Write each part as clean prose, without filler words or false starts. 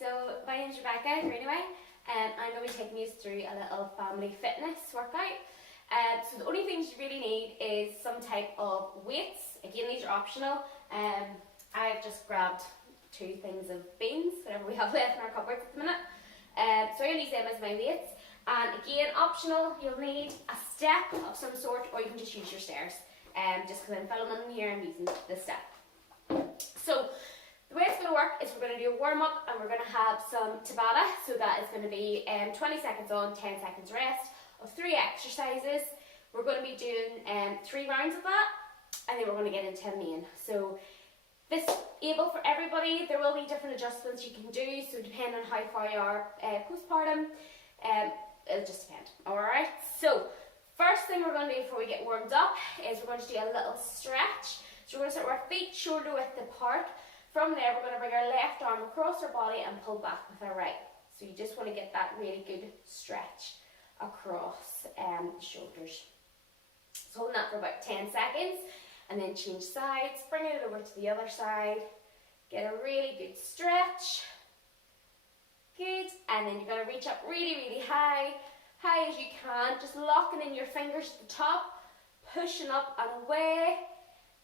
So my name's Rebecca, Greenaway, and I'm going to be taking you through a little family fitness workout. So the only things you really need is some type of weights. Again, these are optional. I've just grabbed 2 things of beans, whatever we have left in our cupboards at the minute. So I'm going to use them as my weights. And again, optional, you'll need a step of some sort, or you can just use your stairs. Just because I'm filming here, I'm using the step. So the way it's going to work is we're going to do a warm up and we're going to have some Tabata. So that is going to be 20 seconds on, 10 seconds rest of 3 exercises. We're going to be doing 3 rounds of that, and then we're going to get into a main. So this is able for everybody. There will be different adjustments you can do, so depending on how far you are postpartum, it'll just depend. Alright, so first thing we're going to do before we get warmed up is we're going to do a little stretch. So we're going to start with our feet shoulder width apart. From there we're going to bring our left arm across our body and pull back with our right. So you just want to get that really good stretch across the shoulders. So holding that for about 10 seconds and then change sides, bring it over to the other side, get a really good stretch. Good, and then you're going to reach up really high as you can, just locking in your fingers at the top, pushing up and away.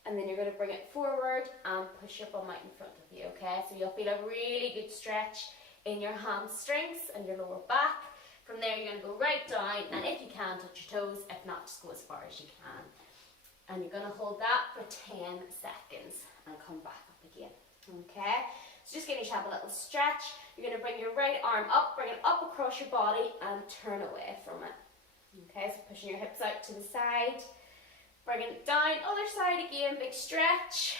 And then you're going to bring it forward and push your bum out in front of you, okay? So you'll feel a really good stretch in your hamstrings and your lower back. From there, you're going to go right down, and if you can, touch your toes. If not, just go as far as you can. And you're going to hold that for 10 seconds and come back up again, okay? So just getting you to have a little stretch. You're going to bring your right arm up, bring it up across your body, and turn away from it. Okay, so pushing your hips out to the side. Bringing it down, other side again, big stretch,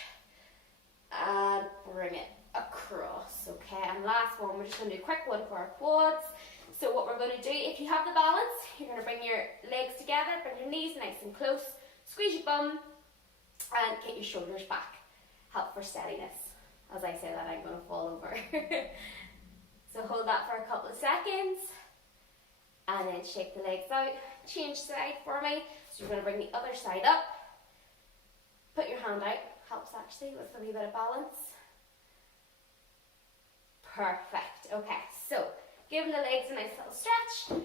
and bring it across, okay? And last one, we're just going to do a quick one for our quads. So what we're going to do, if you have the balance, you're going to bring your legs together, bring your knees nice and close, squeeze your bum, and get your shoulders back. Help for steadiness. As I say that, I'm going to fall over. So hold that for a couple of seconds, and then shake the legs out. Change side for me. So you're going to bring the other side up. Put your hand out. Helps actually with a wee bit of balance. Perfect. Okay, so giving the legs a nice little stretch.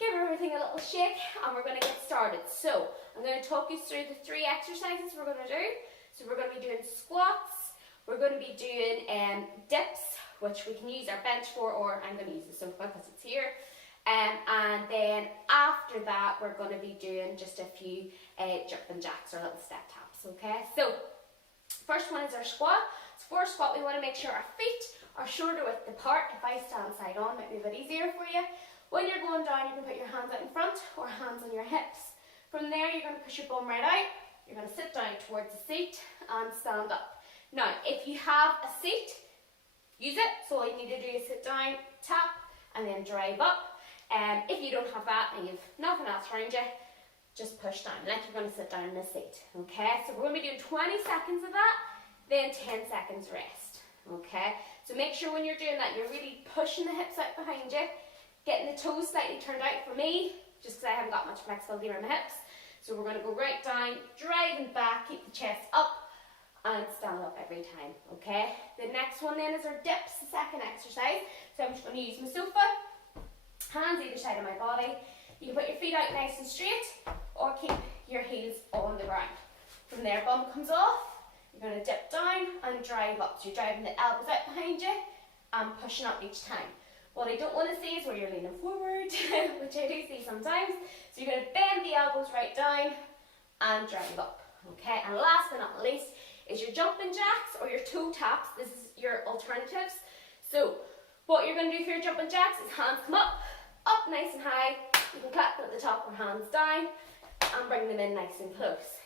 Give everything a little shake, and we're going to get started. So I'm going to talk you through the 3 exercises we're going to do. So we're going to be doing squats. We're going to be doing dips, which we can use our bench for, or I'm going to use the sofa because it's here. And then after that, we're going to be doing just a few jumping jacks or little step taps, okay? So, first one is our squat. So for a squat, we want to make sure our feet are shoulder width apart. If I stand side on, it might be a bit easier for you. When you're going down, you can put your hands out in front or hands on your hips. From there, you're going to push your bum right out. You're going to sit down towards the seat and stand up. Now, if you have a seat, use it. So all you need to do is sit down, tap, and then drive up. If you don't have that and you've nothing else around you, just push down like you're going to sit down in a seat, okay? So we're going to be doing 20 seconds of that, then 10 seconds rest, okay? So make sure when you're doing that, you're really pushing the hips out behind you, getting the toes slightly turned out for me, just because I haven't got much flexibility around my hips. So we're going to go right down, driving back, keep the chest up, and stand up every time, okay? The next one then is our dips, the second exercise. So I'm just going to use my sofa. Hands either side of my body. You can put your feet out nice and straight, or keep your heels on the ground. From there, bum comes off. You're going to dip down and drive up. So you're driving the elbows out behind you and pushing up each time. What I don't want to see is where you're leaning forward, which I do see sometimes. So you're going to bend the elbows right down and drive up. Okay, and last but not least is your jumping jacks or your toe taps. This is your alternatives. So what you're going to do for your jumping jacks is hands come up nice and high. You can clap them at the top or hands down and bring them in nice and close.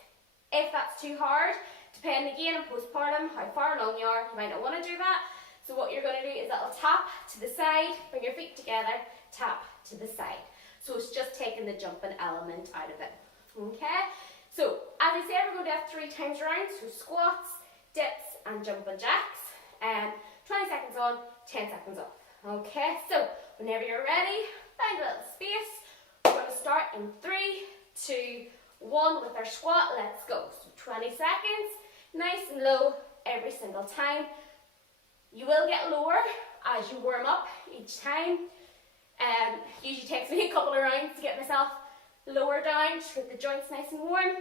If that's too hard, depending again on postpartum, how far along you are, you might not want to do that. So what you're going to do is a little tap to the side, bring your feet together, tap to the side. So it's just taking the jumping element out of it. Okay? So as I said, we're going to have 3 times around, so squats, dips and jumping jacks. 20 seconds on, 10 seconds off. Okay, so whenever you're ready, find a little space. We're going to start in 3, 2, 1 with our squat. Let's go. So 20 seconds, nice and low every single time. You will get lower as you warm up each time. Usually takes me a couple of rounds to get myself lower down, to get the joints nice and warm.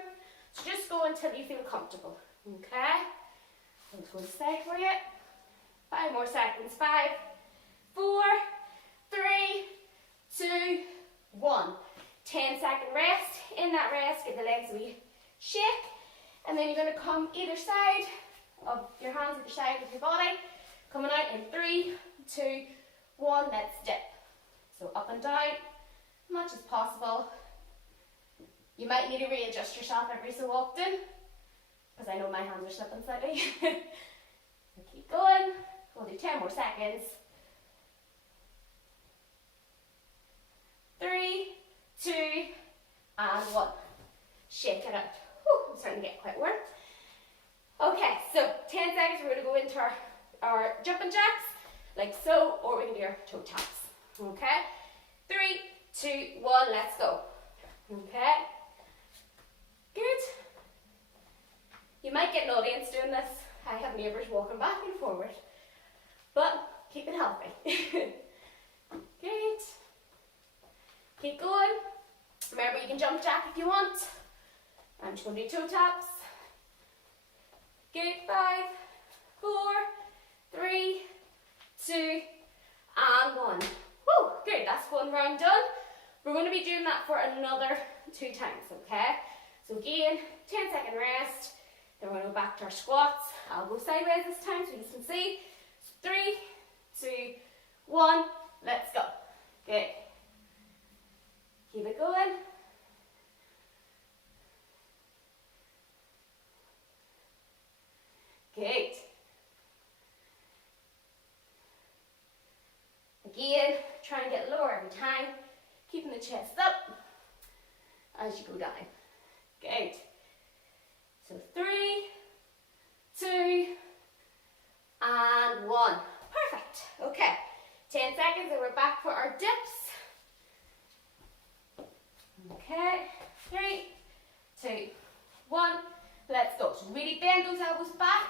So just go until you feel comfortable, okay? I'm just going to stay for you. 5 more seconds. 5, 4, 3, 2, 1. 10-second rest. In that rest, get the legs a wee shake, and then you're going to come either side of your hands, either side of your body, coming out in 3, 2, 1. Let's dip. So up and down, as much as possible. You might need to readjust yourself every so often, because I know my hands are slipping slightly. So keep going. We'll do 10 more seconds. 3, 2, and 1. Shake it out. Whew, I'm starting to get quite warm. Okay, so 10 seconds, we're going to go into our jumping jacks, like so, or we can do our toe taps. Okay? 3, 2, 1, let's go. Okay? Good. You might get an audience doing this. I have neighbours walking back and forward. But keep it healthy. Good. Keep going. Remember, you can jump jack if you want. I'm just going to do toe taps. Good. 5, 4, 3, 2, and 1. Woo, good. That's one round done. We're going to be doing that for another 2 times, okay? So again, 10-second rest. Then we're going to go back to our squats. I'll go sideways this time so you can see. So 3, 2, 1. Let's go. Good. Keep it going. Good. Again, try and get lower every time, keeping the chest up as you go down. Good. So 3, 2, and 1. Perfect. Okay. 10 seconds and we're back for our dips. Okay. 3, 2, 1. Let's go. So really bend those elbows back.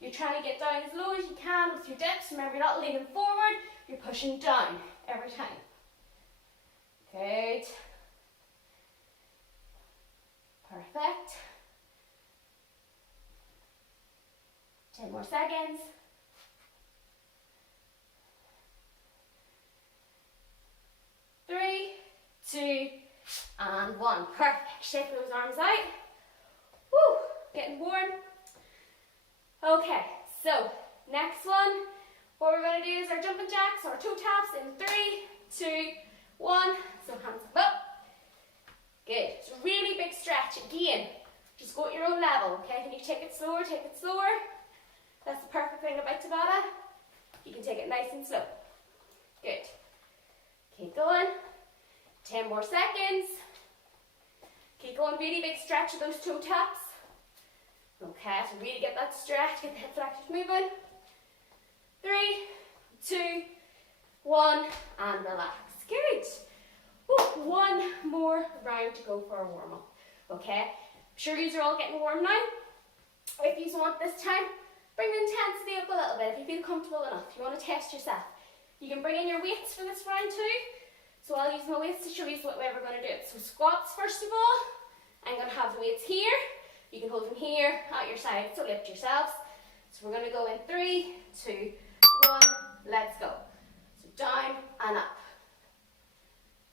You're trying to get down as low as you can with your dips. Remember, you're not leaning forward. You're pushing down every time. Good. Perfect. 10 more seconds. 3, 2, and 1. Perfect. Shake those arms out. Woo! Getting warm. Okay, so next one. What we're going to do is our jumping jacks or toe taps in 3, 2, 1. So hands up. Good. It's a really big stretch. Again, just go at your own level. Okay, can you take it slower? Take it slower. That's the perfect thing about Tabata. You can take it nice and slow. Good. Keep going. 10 more seconds. Keep going. Really big stretch of those toe taps. Okay, so really get that stretch. Get the hip flexors moving. 3, 2, 1, and relax. Good. Ooh, one more round to go for a warm up. Okay, I'm sure you are all getting warm now. If you want this time, bring the intensity up a little bit. If you feel comfortable enough, you want to test yourself. You can bring in your weights for this round too. So I'll use my weights to show you what way we're going to do it. So squats first of all. I'm going to have the weights here. You can hold them here at your side. So lift yourselves. So we're going to go in 3, 2, 1. Let's go. So down and up.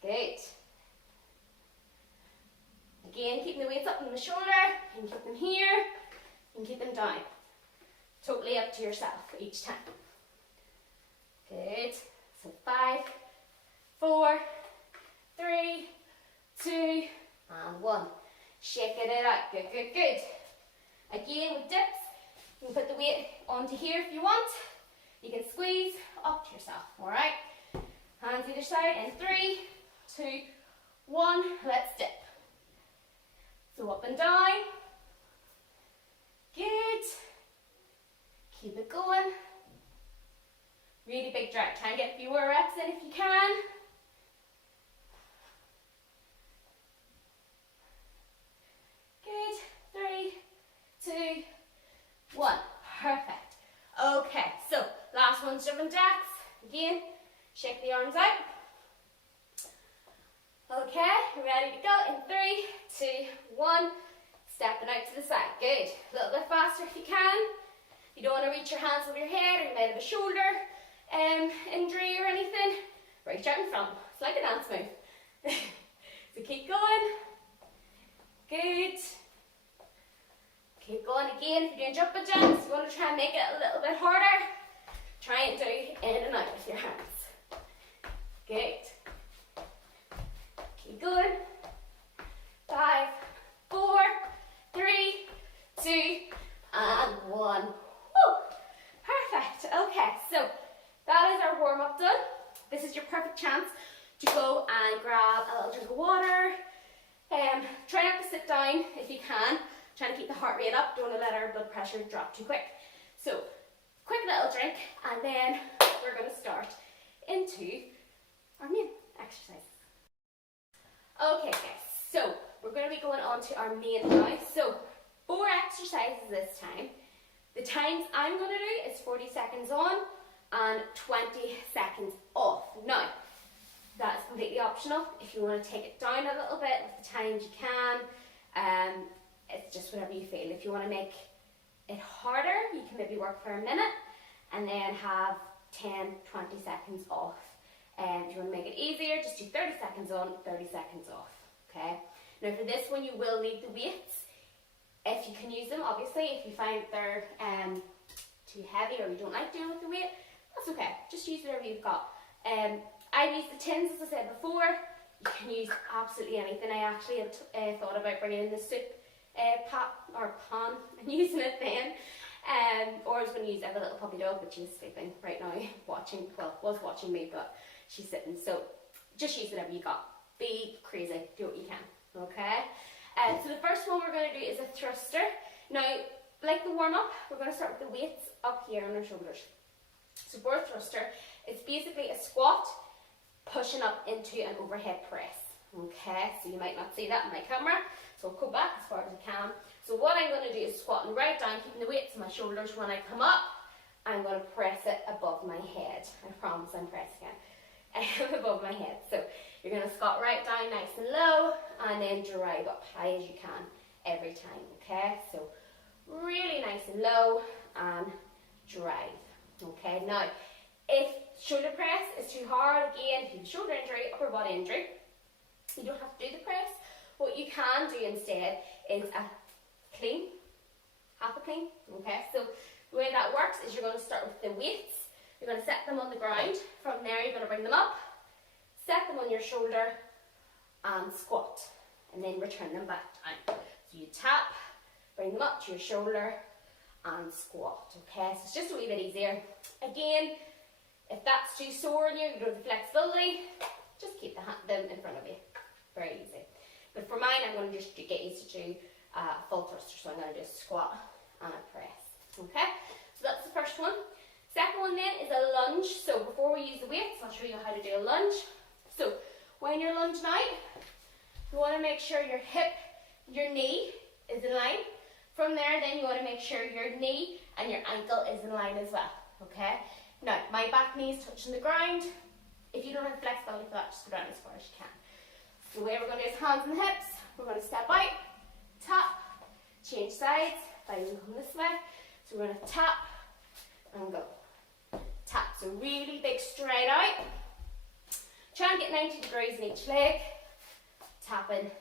Good. Again, keeping the weights up on the shoulder. You can keep them here. You can keep them down. Totally up to yourself each time. Good. So 5, 4, 3, 2, and 1. Shaking it out. Good, good, good. Again, with dips, you can put the weight onto here if you want. You can squeeze up to yourself. Alright? Hands either side in 3, 2, 1. Let's dip. So up and down. Good. Keep it going. Really big drag. Try and get a few more reps in if you can. Good. 3, 2, 1. Perfect. Okay, so last Last one's jumping jacks. Again, shake the arms out. Okay, ready to go in 3, 2, 1. Stepping out to the side. Good. A little bit faster if you can. You don't want to reach your hands over your head, or you might have a shoulder injury or anything. Reach out in front. It's like a dance move. So keep going. Good. Keep going again. If you're doing jumping jacks, you want to try and make it a little bit harder. Try and do in and out with your hands. Good. Keep going. 5, 4, 3, 2, and 1. Woo! Perfect. Okay, so that is our warm-up done. This is your perfect chance to go and grab a little drink of water. Try not to sit down if you can. Trying to keep the heart rate up. Don't want to let our blood pressure drop too quick. So, quick little drink, and then we're going to start into our main exercise. Okay guys, so we're going to be going on to our main now. So 4 exercises this time. The times I'm going to do is 40 seconds on and 20 seconds off. Now, that's completely optional. If you want to take it down a little bit with the times, you can. It's just whatever you feel. If you want to make it harder, you can maybe work for a minute and then have 10, 20 seconds off. If you want to make it easier, just do 30 seconds on, 30 seconds off, okay? Now for this one, you will need the weights. If you can use them, obviously. If you find they're too heavy or you don't like doing with the weight, that's okay. Just use whatever you've got. I've used the tins, as I said before. You can use absolutely anything. I actually had thought about bringing in the soup pot or pan and using it then. Or I was going to use, I have a little puppy dog, but she's sleeping right now, was watching me, but she's sitting. So just use whatever you got. Be crazy, do what you can, okay? So the first one we're going to do is a thruster. Now, like the warm-up, we're going to start with the weights up here on our shoulders. So for a thruster, it's basically a squat pushing up into an overhead press. Okay, so you might not see that in my camera, so I'll go back as far as I can. So what I'm going to do is squatting right down, keeping the weights on my shoulders. When I come up, I'm going to press it above my head. I promise I'm pressing it above my head. So you're going to squat right down nice and low, and then drive up high as you can every time, okay? So really nice and low, and drive, okay? Now, if shoulder press is too hard, again, if you have shoulder injury, upper body injury, you don't have to do the press. What you can do instead is a clean, half a clean, okay? So the way that works is you're going to start with the weights. You're going to set them on the ground. From there, you're going to bring them up, set them on your shoulder, and squat, and then return them back down. So you tap, bring them up to your shoulder, and squat, okay? So it's just a wee bit easier. Again, if that's too sore on you, you don't have the flexibility, just keep them in front of you. Very easy. But for mine, I'm going to just get used to do a full thruster, so I'm going to do a squat and a press, okay? So that's the first one. Second one then is a lunge. So before we use the weights, I'll show you how to do a lunge. So when you're lunging out, you want to make sure your hip, your knee is in line. From there, then you want to make sure your knee and your ankle is in line as well, okay? Now, my back knee is touching the ground. If you don't have flexibility for that, just go down as far as you can. The way we're going to do is hands and hips. We're going to step out, tap, change sides. If I even come this way. So we're going to tap and go. Tap. So really big straight out. Try and get 90 degrees in each leg. Tapping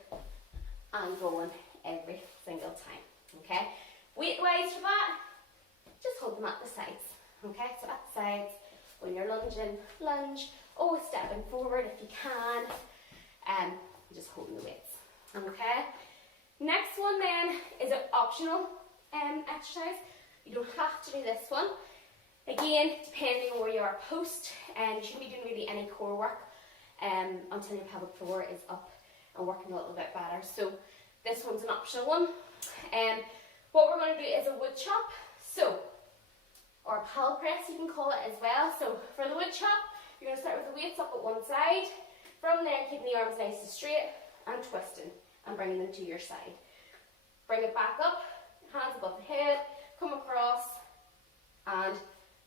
and going every single time. Okay? Weight-wise for that, just hold them at the sides. Okay? So at the sides, when you're lunging, lunge. Always stepping forward if you can. Just holding the weights, okay? Next one then is an optional exercise. You don't have to do this one. Again, depending on where you are post, you shouldn't be doing really any core work until your pelvic floor is up and working a little bit better. So this one's an optional one. What we're going to do is a wood chop. So, or pal press you can call it as well. So for the wood chop, you're going to start with the weights up at one side. From there, keeping the arms nice and straight and twisting and bringing them to your side. Bring it back up, hands above the head, come across and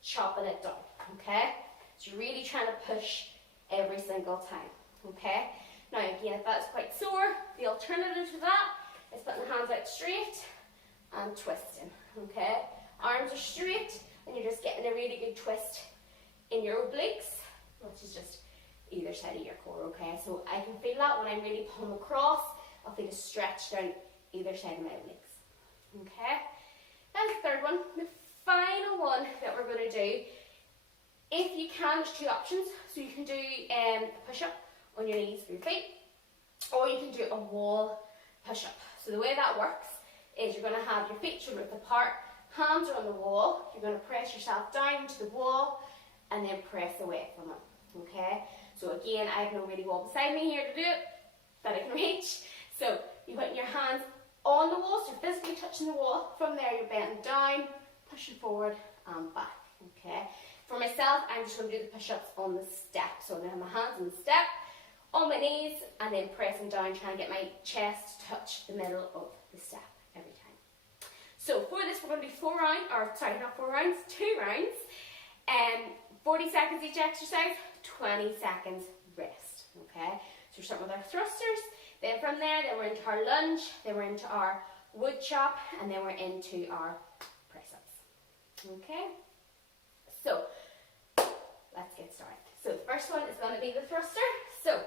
chopping it down. okay? So you're really trying to push every single time, okay? Now again, if that's quite sore, the alternative to that is putting the hands out straight and twisting, okay? Arms are straight and you're just getting a really good twist in your obliques, which is just either side of your core, okay? So I can feel that when I'm really pulling across, I'll feel a stretch down either side of my obliques, okay? That's the third one. The final one that we're going to do, if you can, there's two options. So you can do a push-up on your knees for your feet, or you can do a wall push-up. So the way that works is you're going to have your feet shoulder width apart, hands are on the wall, you're going to press yourself down into the wall and then press away from it, okay? So again, I have no really wall beside me here to do it that I can reach. So you put your hands on the wall, so you're physically touching the wall. From there you're bending down, pushing forward and back, okay? For myself, I'm just going to do the push-ups on the step. So I'm going to have my hands on the step, on my knees, and then pressing down, trying to get my chest to touch the middle of the step every time. So for this, we're going to do 2 rounds. 40 seconds each exercise, 20 seconds rest, okay? So we're starting with our thrusters, then from there, then we're into our lunge, then we're into our wood chop, and then we're into our press-ups, okay? So, let's get started. So the first one is going to be the thruster. So,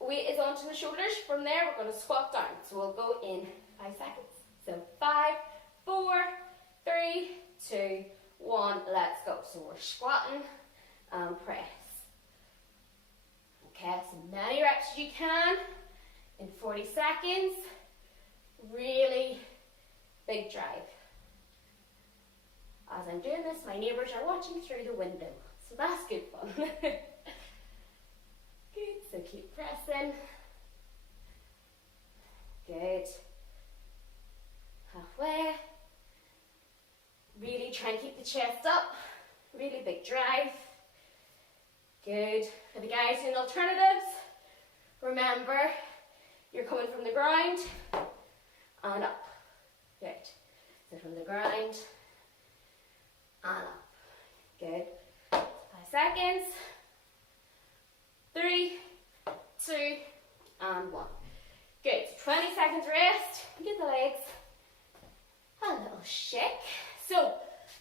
weight is onto the shoulders. From there, we're going to squat down. So we'll go in 5 seconds. So 5, 4, 3, 2, 1, let's go. So we're squatting and press. Okay, so many reps as you can in 40 seconds. Really big drive. As I'm doing this, my neighbours are watching through the window, so that's good fun. Good, so keep pressing. Good. Halfway. Really try and keep the chest up. Really big drive. Good. For the guys doing alternatives, remember, you're coming from the ground and up. Good. So from the ground and up. Good. 5 seconds. 3, 2, and 1. Good. 20 seconds rest. Get the legs a little shake. So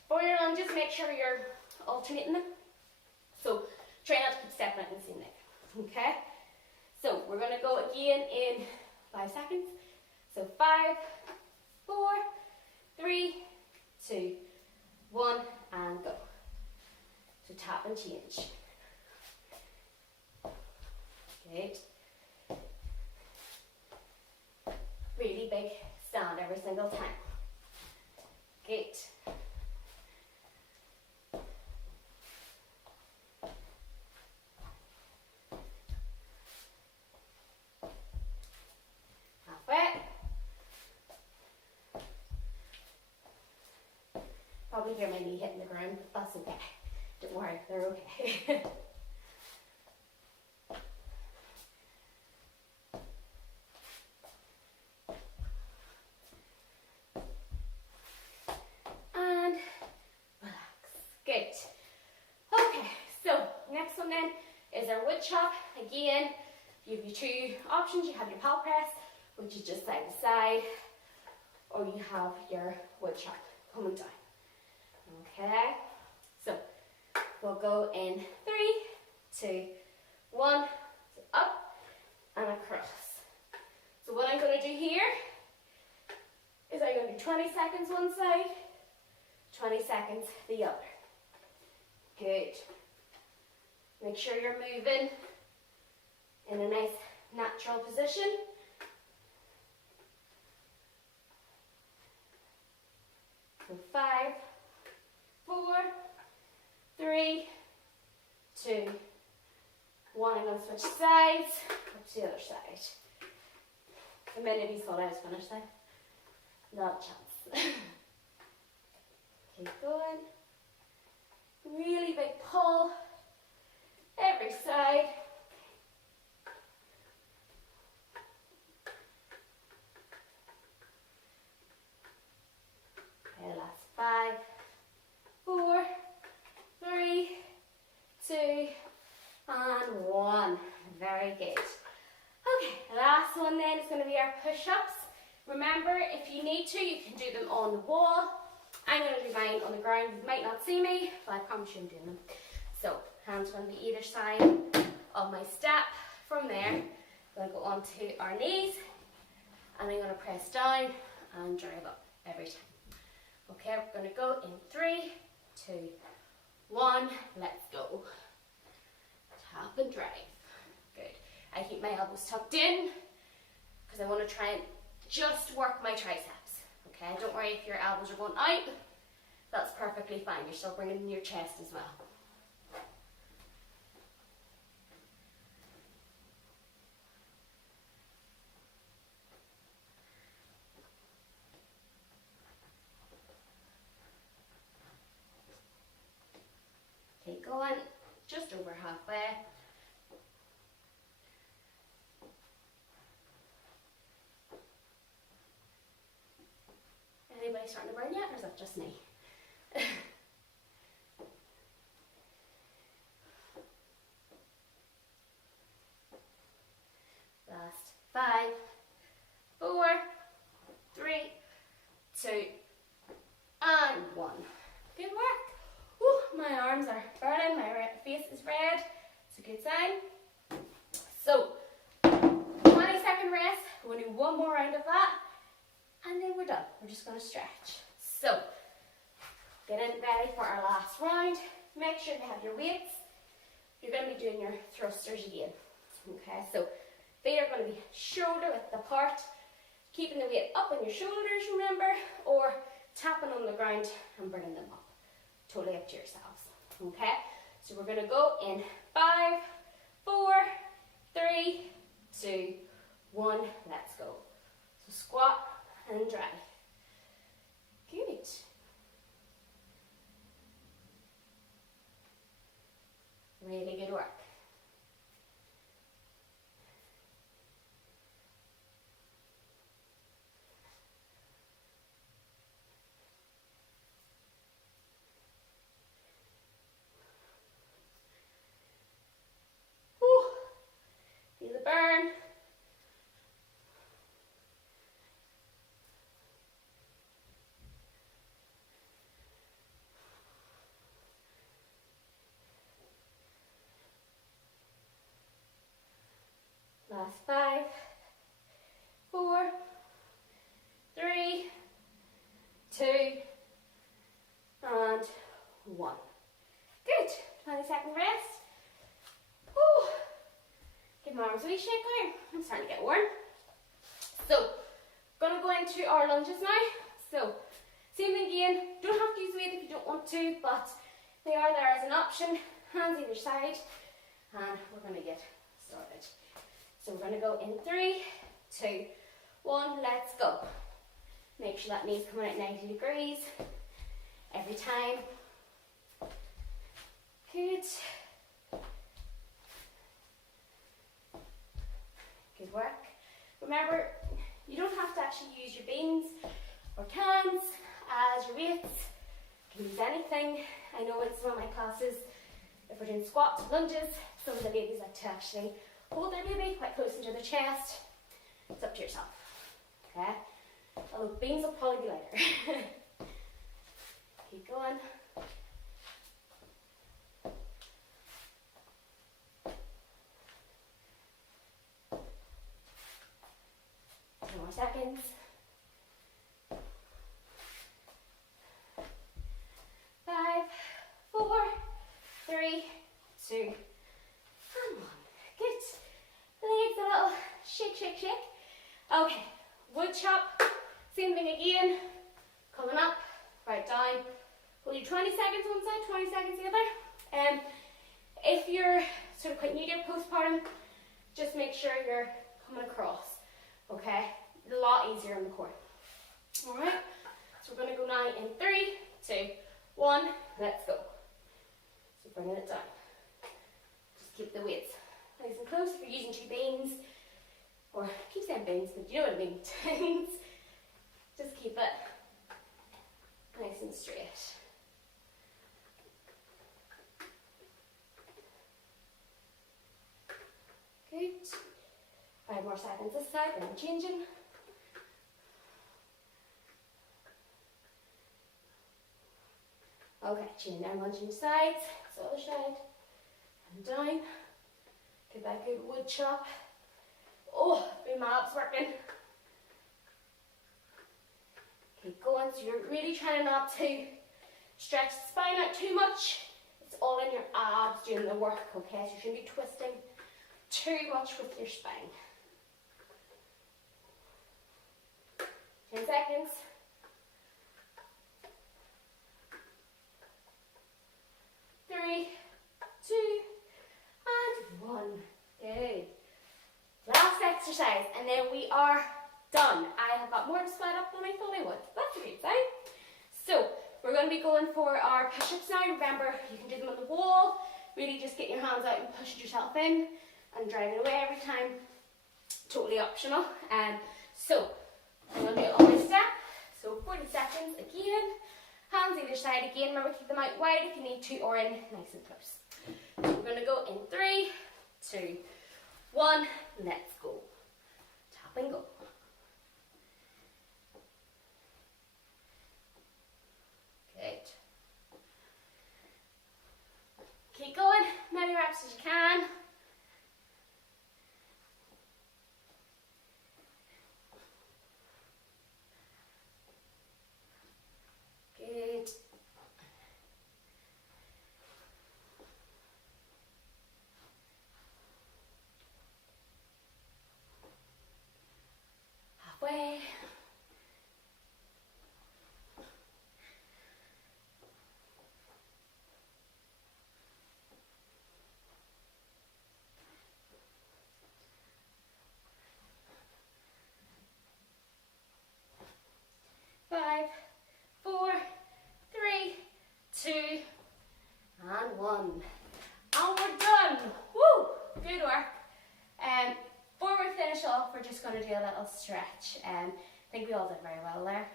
for your lunges, make sure you're alternating them. So try not to keep stepping out in the same leg. Okay? So we're going to go again in 5 seconds. So 5, 4, 3, 2, 1, and go. So tap and change. Good. Really big stand every single time. Good. Halfway. Probably hear my knee hitting the ground, but that's okay. Don't worry, they're okay. And relax. Good. Okay, so next one then is our wood chop. Again, you have your 2 options. You have your pal press, which is just side to side, or you have your wood chop coming down. Okay, so we'll go in 3, 2, 1, so up and across. So what I'm going to do here is I'm going to do 20 seconds one side, 20 seconds the other. Good. Make sure you're moving in a nice natural position. So 5, 4, 3, 2, 1. I'm going to switch sides up to the other side. A minute of you thought I was finished there. Not a chance. Keep going. Really big pull. Every side. Okay, last 5, 4, 3, and 1. Very good. Okay, last one then is going to be our push-ups. Remember, if you need to, you can do them on the wall. I'm going to do mine on the ground. You might not see me, but I promise you I'm doing them. So, hands are going to be either side of my step. From there, I'm going to go onto our knees, and I'm going to press down and drive up every time. Okay, we're going to go in 3, 2, 1. Let's go. Tap and drive. Good. I keep my elbows tucked in because I want to try and just work my triceps. Okay, don't worry if your elbows are going out. That's perfectly fine. You're still bringing in your chest as well. Keep going, just over halfway. Anybody starting to burn yet, or is that just me? Last 5, 4, 3, 2, and 1. Good work. Whew, my arms are burning, my face is red. It's a good sign. So, 20-second rest. We're going to do one more round of that, and then we're done. We're just going to stretch. So, getting ready for our last round. Make sure you have your weights. You're going to be doing your thrusters again. Okay, so feet are going to be shoulder width apart. Keeping the weight up on your shoulders, remember, or tapping on the ground and bringing them up. Totally up to yourselves. Okay, so we're going to go in 5, 4, 3, 2, 1. Let's go. So squat and drive. Good. Really good work. Whew. Feel the burn. Last 5, 4, 3, 2, and 1. Good. 20-second rest. Whew. Give my arms a wee shake out. I'm starting to get warm. So, gonna go into our lunges now. So, same thing again. Don't have to use the weight if you don't want to, but they are there as an option. Hands either side, and we're gonna get started. So we're going to go in 3, 2, 1, let's go. Make sure that knee's coming at 90 degrees every time. Good. Good work. Remember, you don't have to actually use your beans or cans as your weights. You can use anything. I know in some of my classes, if we're doing squats, lunges, some of the ladies like to actually hold their baby quite close into the chest. It's up to yourself. Okay? Although beans will probably be lighter. Keep going. Two more seconds. 5, 4, 3, 2, and 1. Good. Legs a little shake, shake, shake. Okay, wood chop. Same thing again. Coming up, right down. We'll do 20 seconds one side, 20 seconds the other. If you're sort of quite new to postpartum, just make sure you're coming across. Okay, a lot easier on the core. All right. So we're going to go now in 3, 2, 1. Let's go. So bringing it down. Just keep the weights nice and close. If you're using 2 beans, or I keep saying beans, but you know what I mean, just keep it nice and straight. Good. 5 more seconds this side, then I'm changing. Okay, chain down, lunge sides, so other side, and down. Get that good wood chop. Oh, my abs working. Keep going, so you're really trying not to stretch the spine out too much. It's all in your abs doing the work, okay? So you shouldn't be twisting too much with your spine. 10 seconds. 3, 2, and 1. Good. Last exercise, and then we are done. I have got more to split up than I thought I would. That's a great sign. So, we're going to be going for our push-ups now. Remember, you can do them on the wall. Really just get your hands out and push yourself in and drive it away every time. Totally optional. So, I'm going to do it on my step. So, 40 seconds again. Hands either side again. Remember, keep them out wide if you need to, or in nice and close. So we're going to go in 3, 2, 1. Let's go. Tap and go. Good. Keep going. Many reps as you can. Good. Halfway. Five, 4, 3, 2, and 1. And we're done. Woo! Good work. Before we finish off, we're just going to do a little stretch. I think we all did very well there.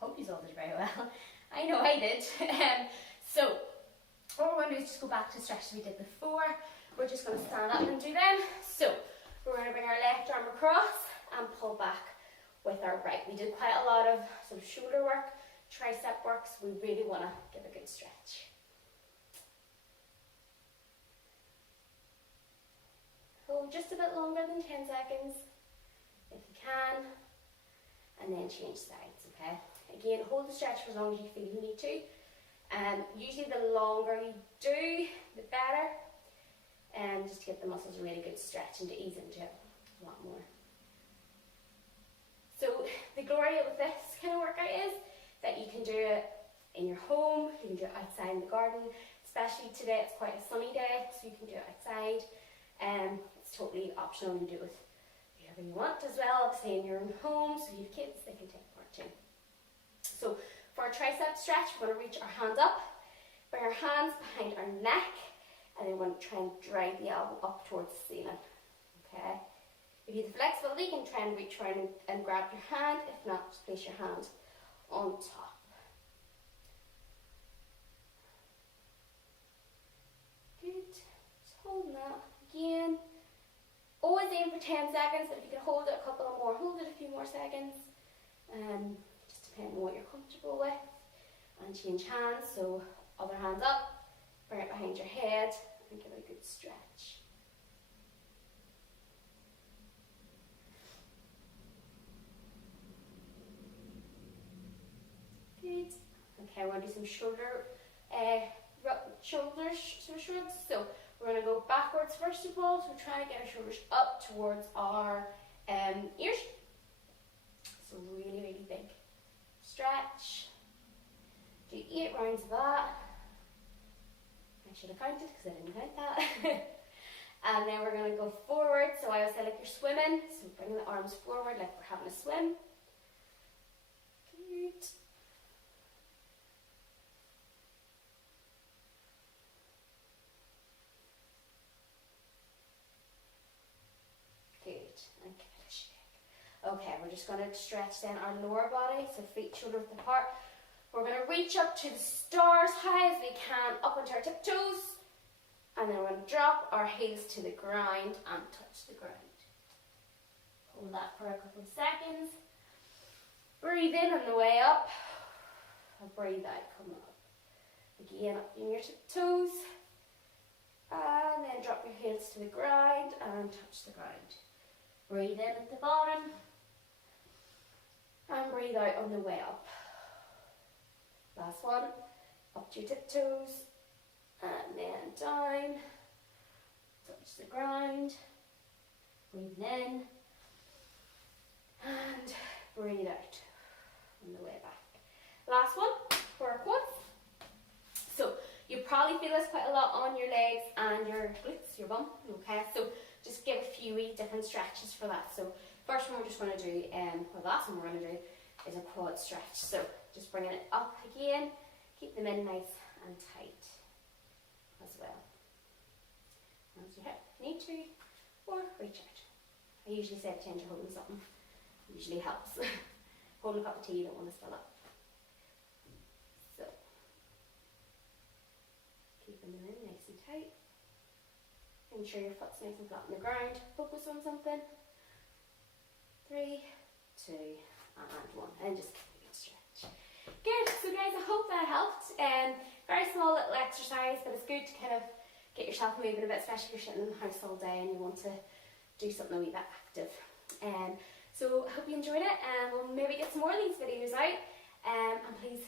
Hope you all did very well. I know I did. So, what we're going to do is just go back to the stretch we did before. We're just going to stand up and do them. So, we're going to bring our left arm across and pull back with our right. We did quite a lot of sort of shoulder work, tricep work, so we really want to give a good stretch. Hold just a bit longer than 10 seconds, if you can, and then change sides, okay? Again, hold the stretch for as long as you feel you need to. Usually the longer you do, the better, just to get the muscles a really good stretch and to ease into it a lot more. So the glory with this kind of workout is that you can do it in your home, you can do it outside in the garden, especially today it's quite a sunny day, so you can do it outside. It's totally optional, you can do it with whoever you want as well, obviously in your own home, so you have kids, they can take part too. So for our tricep stretch, we're going to reach our hand up, bring our hands behind our neck, and then we're going to try and drag the elbow up towards the ceiling, okay? If you have the flexibility, you can try and reach around and grab your hand. If not, just place your hand on top. Good. Just holding that again. Always aim for 10 seconds, but if you can hold it a couple of more, hold it a few more seconds. Just depending on what you're comfortable with. And change hands, so other hand up, bring it behind your head, and give it a good stretch. Good. Okay, we're going to do some shoulder sort of shrugs. So we're going to go backwards first of all. So we're trying to get our shoulders up towards our ears. So really, really big stretch. Do 8 rounds of that. I should have counted because I didn't count that. And then we're going to go forward. So I always say like you're swimming. So bring the arms forward like we're having a swim. Good. Okay, we're just going to stretch then our lower body, so feet shoulder width apart. We're going to reach up to the stars high as we can, up onto our tiptoes, And then we're going to drop our heels to the ground and touch the ground. Hold that for a couple of seconds. Breathe in on the way up. And breathe out, come up. Again, up in your toes. And then drop your heels to the ground and touch the ground. Breathe in at the bottom. And breathe out on the way up. Last one. Up to your tiptoes. And then down. Touch the ground. Breathe in. And breathe out on the way back. Last one for our quads. So you probably feel this quite a lot on your legs and your glutes, your bum. Okay, so just give a few different stretches for that. So first one we're just going to do, the last one we're going to do is a quad stretch. So just bringing it up again, keep them in nice and tight as well. As your hip, need to, or reach out. I usually say pretend you're holding something. Usually helps. Holding a cup of tea, you don't want to spill up. So, keeping them in nice and tight. Making sure your foot's nice and flat on the ground. Focus on something. 3, 2, and 1. And just keep it stretch. Good. So guys, I hope that helped. Very small little exercise, but it's good to kind of get yourself moving a bit, especially if you're sitting in the house all day and you want to do something a wee bit active. So I hope you enjoyed it, and we'll maybe get some more of these videos out. And please